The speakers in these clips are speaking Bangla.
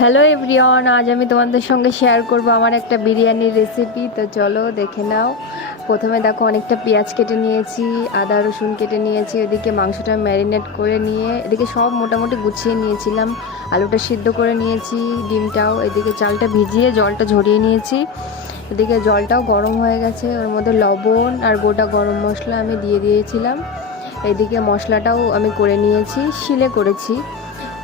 হ্যালো এভরিওয়ান, আজ আমি তোমাদের সঙ্গে শেয়ার করব আমার একটা বিরিয়ানির রেসিপি। তো চলো দেখে নাও। প্রথমে দেখো অনেকটা পেঁয়াজ কেটে নিয়েছি, আদা রসুন কেটে নিয়েছি, এদিকে মাংসটা ম্যারিনেট করে নিয়ে এদিকে সব মোটামুটি গুছিয়ে নিয়েছিলাম। আলুটা সিদ্ধ করে নিয়েছি, ডিমটাও, এদিকে চালটা ভিজিয়ে জলটা ঝরিয়ে নিয়েছি। এদিকে জলটাও গরম হয়ে গেছে, ওর মধ্যে লবণ আর গোটা গরম মশলা আমি দিয়ে দিয়েছিলাম। এদিকে মশলাটাও আমি করে নিয়েছি, শিলে করেছি।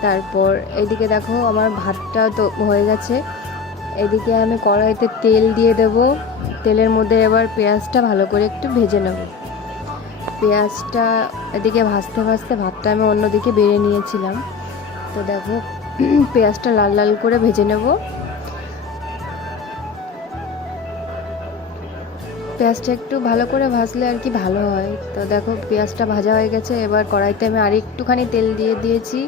তারপর এইদিকে দেখো আমার ভাতটা তো হয়ে গেছে। এদিকে আমি কড়াইতে তেল দিয়ে দেব। তেলের মধ্যে এবার পেঁয়াজটা ভালো করে একটু ভেজে নেব। পেঁয়াজটা এদিকে ভাজতে ভাজতে ভাতটা আমি অন্যদিকে বেড়ে নিয়েছিলাম। তো দেখো পেঁয়াজটা লাল লাল করে ভেজে নেব। পেঁয়াজটা একটু ভালো করে ভাজলে আর কি ভালো হয়। তো দেখো পেঁয়াজটা ভাজা হয়ে গেছে, এবার কড়াইতে আমি আর একটুখানি তেল দিয়ে দিয়েছি।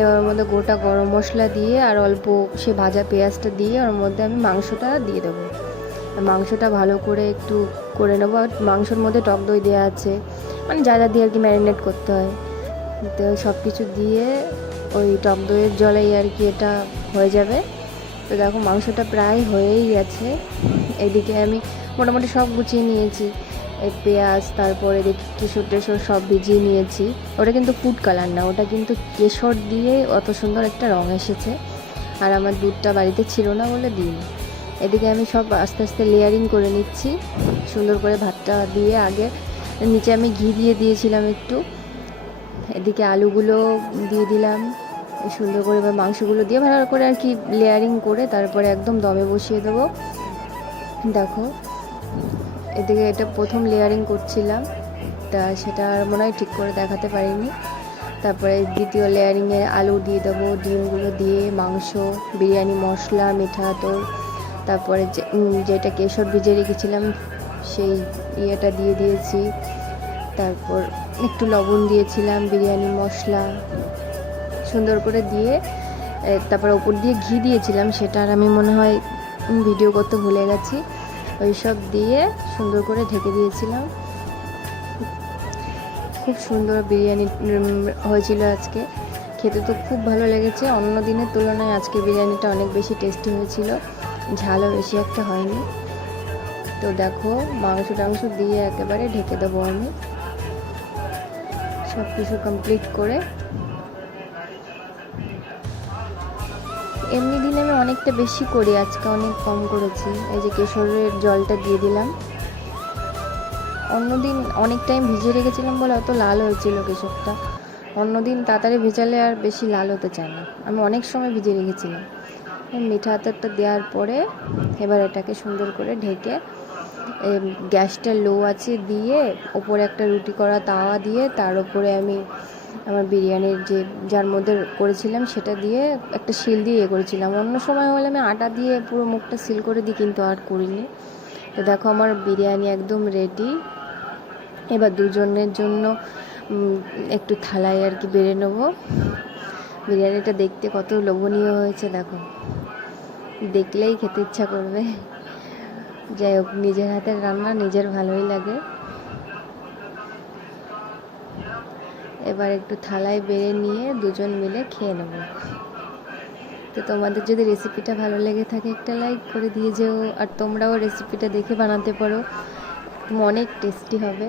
এবার ওর মধ্যে গোটা গরম মশলা দিয়ে আর অল্প সে ভাজা পেঁয়াজটা দিয়ে ওর মধ্যে আমি মাংসটা দিয়ে দেবো। মাংসটা ভালো করে একটু করে নেবো। আর মাংসর মধ্যে টক দই দেওয়া আছে, মানে যা যা দিয়ে আর কি ম্যারিনেট করতে হয়। তো সব কিছু দিয়ে ওই টক দইয়ের জলেই আর কি এটা হয়ে যাবে। তো দেখো মাংসটা প্রায় হয়েই গেছে। এদিকে আমি মোটামুটি সব গুছিয়ে নিয়েছি, এই পেঁয়াজ, তারপরে দেখি কেশর টেশর সব ভিজিয়ে নিয়েছি। ওটা কিন্তু ফুড কালার না, ওটা কিন্তু কেশর দিয়ে অত সুন্দর একটা রঙ এসেছে। আর আমার দুধটা বাড়িতে ছিল না বলে দিইনি। এদিকে আমি সব আস্তে আস্তে লেয়ারিং করে নিচ্ছি সুন্দর করে। ভাতটা দিয়ে আগে নিচে আমি ঘি দিয়ে দিয়েছিলাম একটু। এদিকে আলুগুলো দিয়ে দিলাম সুন্দর করে, এবার মাংসগুলো দিয়ে ভালো করে আর কি লেয়ারিং করে তারপরে একদম দমে বসিয়ে দেবো। দেখো এদিকে এটা প্রথম লেয়ারিং করছিলাম, তা সেটা মনে হয় ঠিক করে দেখাতে পারিনি। তারপরে দ্বিতীয় লেয়ারিংয়ে আলু দিয়ে দেবো, ডিমগুলো দিয়ে মাংস, বিরিয়ানি মশলা, মিঠা আতর, তারপরে যেটা কেশর ভিজিয়ে রেখেছিলাম সেই ইয়েটা দিয়ে দিয়েছি। তারপর একটু লবণ দিয়েছিলাম, বিরিয়ানি মশলা সুন্দর করে দিয়ে তারপরে ওপর দিয়ে ঘি দিয়েছিলাম, সেটা আর আমি মনে হয় ভিডিও করতে ভুলে গেছি। ওই সব দিয়ে সুন্দর করে ঢেকে দিয়েছিলাম। খুব সুন্দর বিরিয়ানি হয়েছিল আজকে, খেতে তো খুব ভালো লেগেছে। অন্য দিনের তুলনায় আজকে বিরিয়ানিটা অনেক বেশি টেস্টি হয়েছিল, ঝালও বেশি একটা হয়নি। তো দেখো মাংস টাংস দিয়ে একেবারে ঢেকে দেবো আমি সব কিছু কমপ্লিট করে। এমনি দিনে আমি অনেকটা বেশি করি, আজকে অনেক কম করেছি। এই যে কেশরের জলটা দিয়ে দিলাম। অন্যদিন অনেক টাইম ভিজিয়ে রেখেছিলাম বলে অত লাল হয়েছিল কেশরটা। অন্যদিন তাড়াতাড়ি ভেজালে আর বেশি লাল হতে চায় না, আমি অনেক সময় ভিজিয়ে রেখেছিলাম। মিঠা আতরটা দেওয়ার পরে এবার এটাকে সুন্দর করে ঢেকে গ্যাসটা লো আছে দিয়ে ওপরে একটা রুটি করা তাওয়া দিয়ে তার উপরে আমি আমার বিরিয়ানির যে যার মধ্যে করেছিলাম সেটা দিয়ে একটা শিল দিয়ে করেছিলাম। অন্য সময় হলে আমি আটা দিয়ে পুরো মুখটা সিল করে দিই, কিন্তু আর করিনি। তো দেখো আমার বিরিয়ানি একদম রেডি। এবার দুজনের জন্য একটু থালায় আর কি বেড়ে নেবো। বিরিয়ানিটা দেখতে কত লোভনীয় হয়েছে, দেখো দেখলেই খেতে ইচ্ছা করবে। যাই হোক, নিজের হাতের রান্না নিজের ভালোই লাগে। এবার একটু থালায় বেড়ে নিয়ে দুজন মিলে খেয়ে নেব। তো তোমাদের যদি রেসিপিটা ভালো লেগে থাকে একটা লাইক করে দিয়ে যেও, আর তোমরাও রেসিপিটা দেখে বানাতে পারো, অনেক টেস্টি হবে।